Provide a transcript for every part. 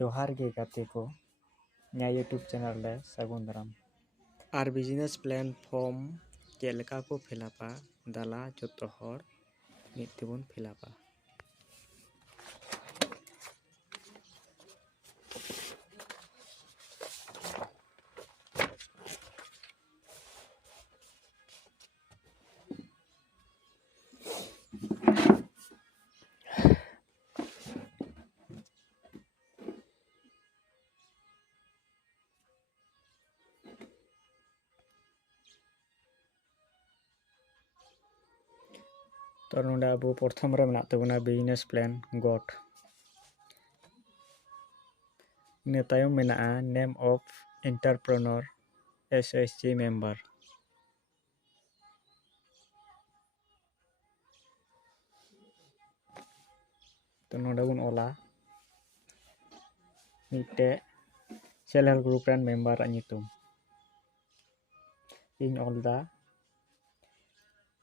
जोहार गे गाते को न्या यूट्यूब चैनल ले सागुन दाराम आर बिजनेस प्लान फॉर्म चेक लेका को फिलअपा दाला जोतो हर मिद तेबन फिलअपा। तो नोंडे अबो प्रथम रे मेना तबना बिजनेस प्लान गॉट इन तायम मेना name of entrepreneur SSG member तो नोंडे बन ओला मिटे सेल्फ हेल्प ग्रुप रेन मेंबर नितुम इन ओलदा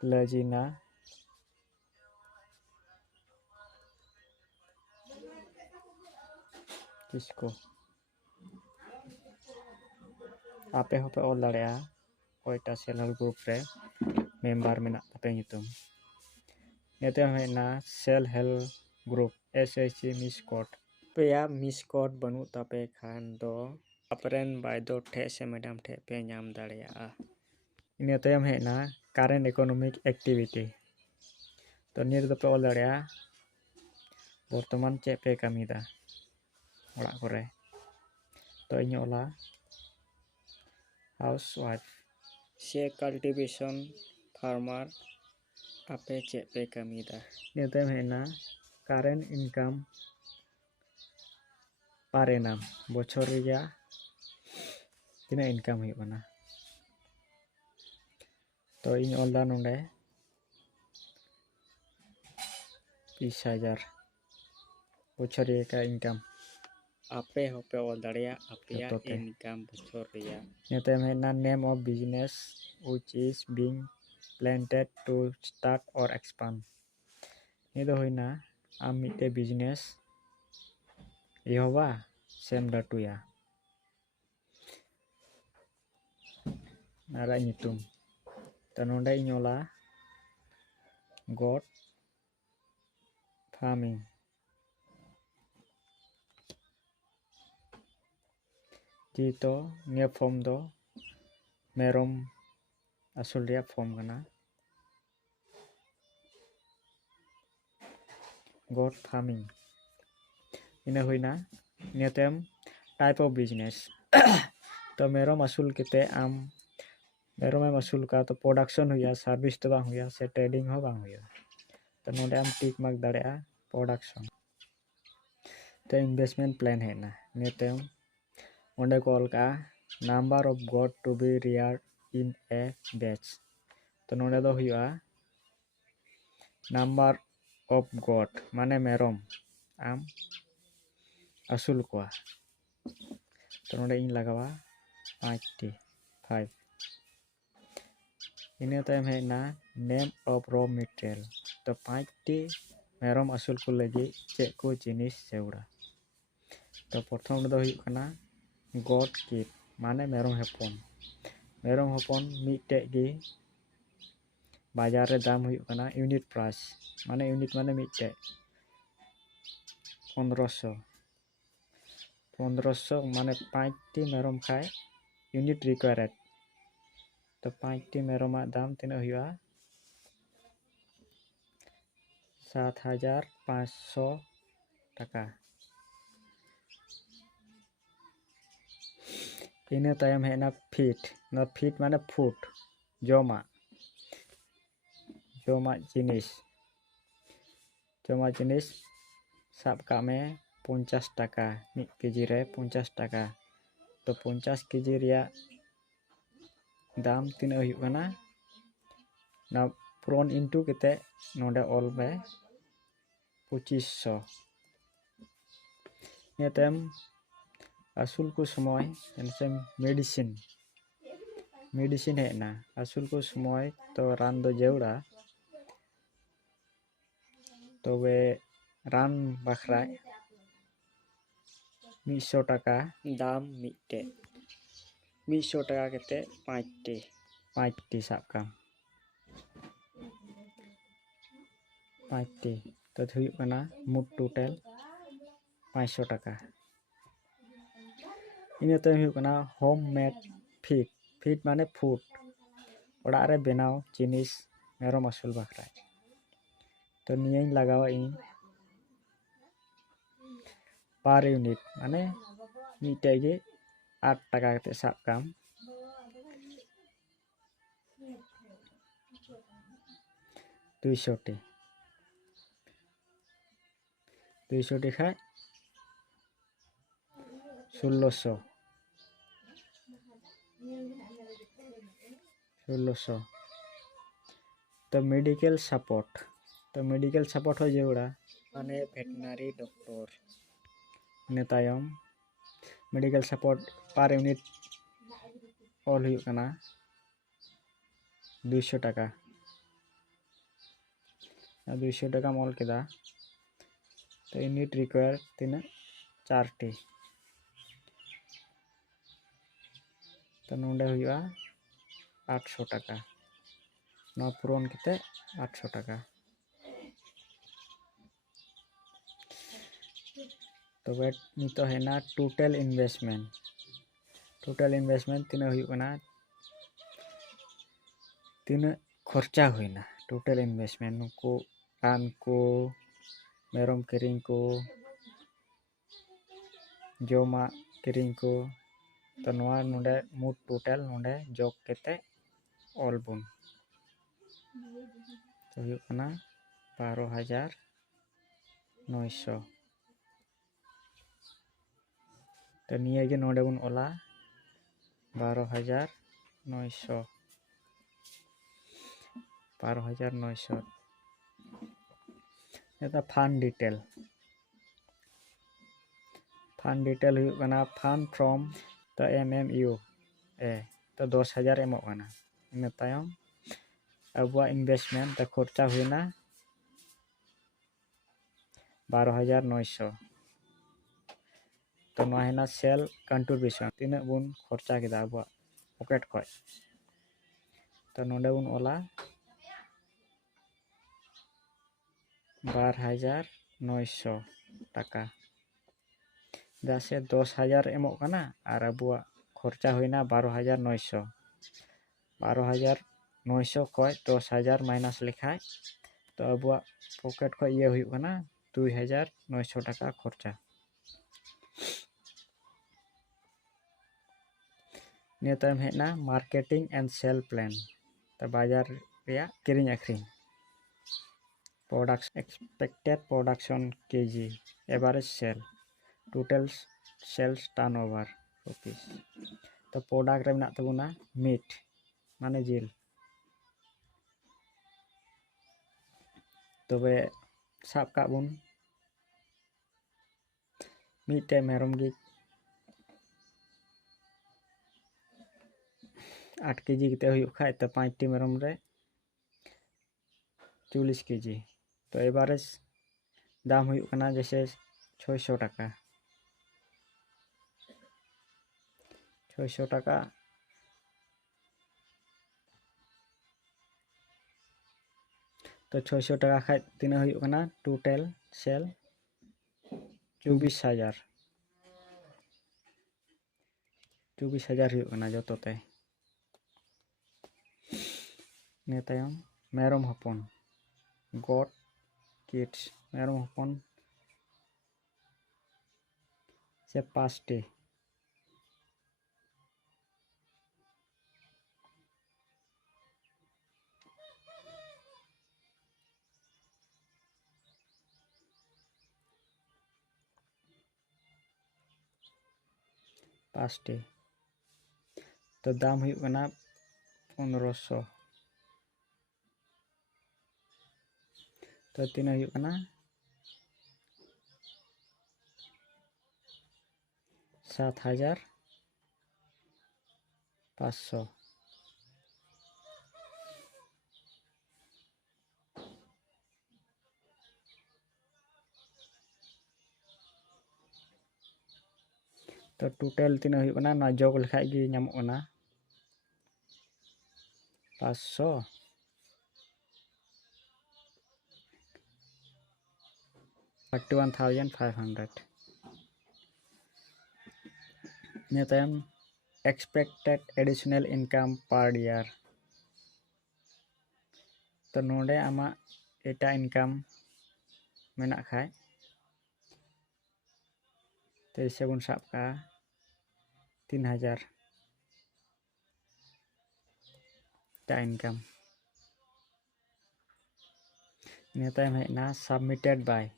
लजीना किसको आपे होपे ऑल दाड़ेया ओइटा सेल्फ हेल्प ग्रुप रे मेंबर मेना तापे नितुम नेते हेना सेल्फ हेल्प ग्रुप एसएसजी मिसकोट पेया मिसकोट बनु तापे खान दो अपरेन बाय दो ठे से मैडम ठे पे नाम दाड़ेया इन तायम हेना करेंट इकोनॉमिक एक्टिविटी तो निर दो पे ऑल दाड़ेया बर्तमान चे पे कामीदा ओड़ा करे तो इन ओला हाउस वाइफ से कल्टीवेशन फार्मर आपे चे पे कामीदा नेते हेना करेंट इनकम पर एनम बछर रिया तिना इनकम हुई बना तो इन ओलदा नोंडे 20,000 बछर का इनकम आपे होपे ऑल दाड़ेया आपया इनकम बछर रिया नेते हेना name of business which is being planned to start or expand नि दो होइना आम मिटे बिजनेस इहोबा सेम लाटुया नारा नितुम तो नोंडे इनोला गॉट फार्मिंग जी तो निया फॉर्म दो मेरम असल रिया फॉर्म कना गॉट फार्मिंग इन होइना नियतम टाइप ऑफ बिजनेस तो मेरम असूल केते आम मेरम असूल का तो प्रोडक्शन हुआ सर्विस तो बांग हुआ से ट्रेडिंग हो बांग हुआ तो नोंडे आम टिक मार्क दाड़ेया प्रोडक्शन तो इन्वेस्टमेंट प्लान है ना नियतम ओंडे कॉल का number of got to be rear in a batch तो नोंडे दो हुआ नंबर ऑफ गॉट माने मेरम आम असूल कोआ तो नोंडे इन लगावा 5 इन तायम है ना नेम ऑफ रॉ मटेरियल तो 5 मेरम असूल को लगी चे को जिनिस सेवड़ा तो प्रथम दो हुई कना गॉट किट माने मेरम हपन मिटे गी बाजार रे दाम हुई कना यूनिट प्राइस माने यूनिट माने मिटे 1500 माने 5 मेरम खाए यूनिट रिक्वायर्ड तो 5 मेरम दाम तीना हुआ 7,500 टाका इन तायम है ना फीट माने फूड जमा जिनिस सब का में 50 टाका 1 केजी रे 50 टाका तो 50 केजी रिया दाम तीना हुई कना ना पुरन इंटू केते नोंडे ऑल में 2500 नेतम असूल को समय एनसे मेडिसिन है ना असूल को समय तो रान दो जेवड़ा तो वे रान बखरा 100 টাকা দাম মিটে 100 টাকা kete 5টি sab kam 5টি to huyuk kana mut total 500 টাকা ina to huyuk kana homemade feed mane food orak re benaw jinis merom asul bakra to niyañ lagawa ᱤᱧ per unit mane mite ge 8 টাকা kete sab kam 200টি 200টি খায় 1600 तो medical support हो जेवड़ा माने veterinary doctor ने तायम medical support per unit ऑल हुई कना 200 টাকা 200 টাকা मॉल केदा तो यूनिट रिक्वायर तीना 4टी तो नोंडे हुआ 800 টাকা ना पूरण केते 800 টাকা तो वेट नितो है ना टोटल इन्वेस्टमेंट तीना हुई कना तीना खर्चा हुईना टोटल इन्वेस्टमेंट को रान को मेरम किरिंग को जोमा किरिंग को तो नोआ नोंडे मुट टोटल नोंडे जॉग केते ऑल बुन तो हुई कना 12,900 तो निया ge नोंडे बुन ओला 12,900 फंड डिटेल हुई कना फंड फ्रॉम तो MMU तो 10,000 एमो कना इन तायम अबुआ इन्वेस्टमेंट तो खर्चा हुईना 12,900 तो नोना सेल कंट्रीब्यूशन तीना बुन खर्चा केदा अबुआ पॉकेट खय तो नोंडे बुन ओला 12,900 টাকা जैसे 10,000 एमो कना और अबुआ खर्चा हुईना 12,900 खय 10,000 माइनस लिखाय तो अबुआ पॉकेट खय ये हुई कना 2,900 টাকা खर्चा निया तायम हेना मार्केटिंग एंड सेल प्लान तो बाजार रिया किरिंग अखरिंग product expected production KG average sale total sales turnover rupees तो प्रोडक्ट रे मेना तबुना मीट माने जिल तबे साब का बुन मीटे मेरम गी 8 केजी किते हुई खाय तो 5टी मेरम रे 40 केजी तो एवरेज दाम हुई कना जैसे 600 টাকা 600 টাকা तो 600 টাকা खाय तीना हुई कना टोटल सेल 24,000 हुई कना जतोते ने तायम मेरम हपन गॉड किड्स मेरम हपन से 5टी तो दाम हुई कना 1500 तो तीना हुई कना 7,500 तो टोटल तीन हो जोग लेखाज गे नामोगना 500 31,500 ᱤᱱᱟᱹ ᱛᱟᱭᱚᱢ expected additional income per year तो नोडे आमा एटा इनकम मेना खाय तो इसे बन साब का 3,000 टा इनकम ᱤᱱᱟᱹ ᱛᱟᱭᱚᱢ ᱦᱮᱡᱱᱟ सबमिटेड बाय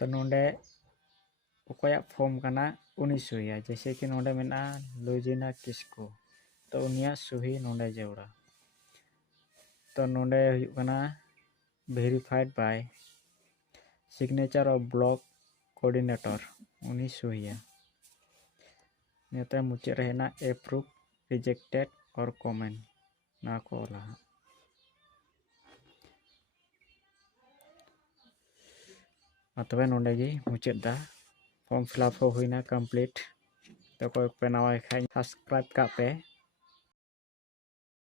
तो नोडे ओकोया फॉर्म कना उनी सुहिया जैसे कि नोडे मेना लुजिना किस्कू तो उनिया सुही नोडे जरूरा तो नोडे हुयुग कना verified bye signature of block coordinator उनी सुहिया नेता मुचे रहना अप्रूव रिजेक्टेड और कमेंट ना को ला तबे नोडे गी मुचे दा फॉर्म फिलअप हो हुईना कंप्लीट तो कोई पे नवा खाई सब्सक्राइब का पे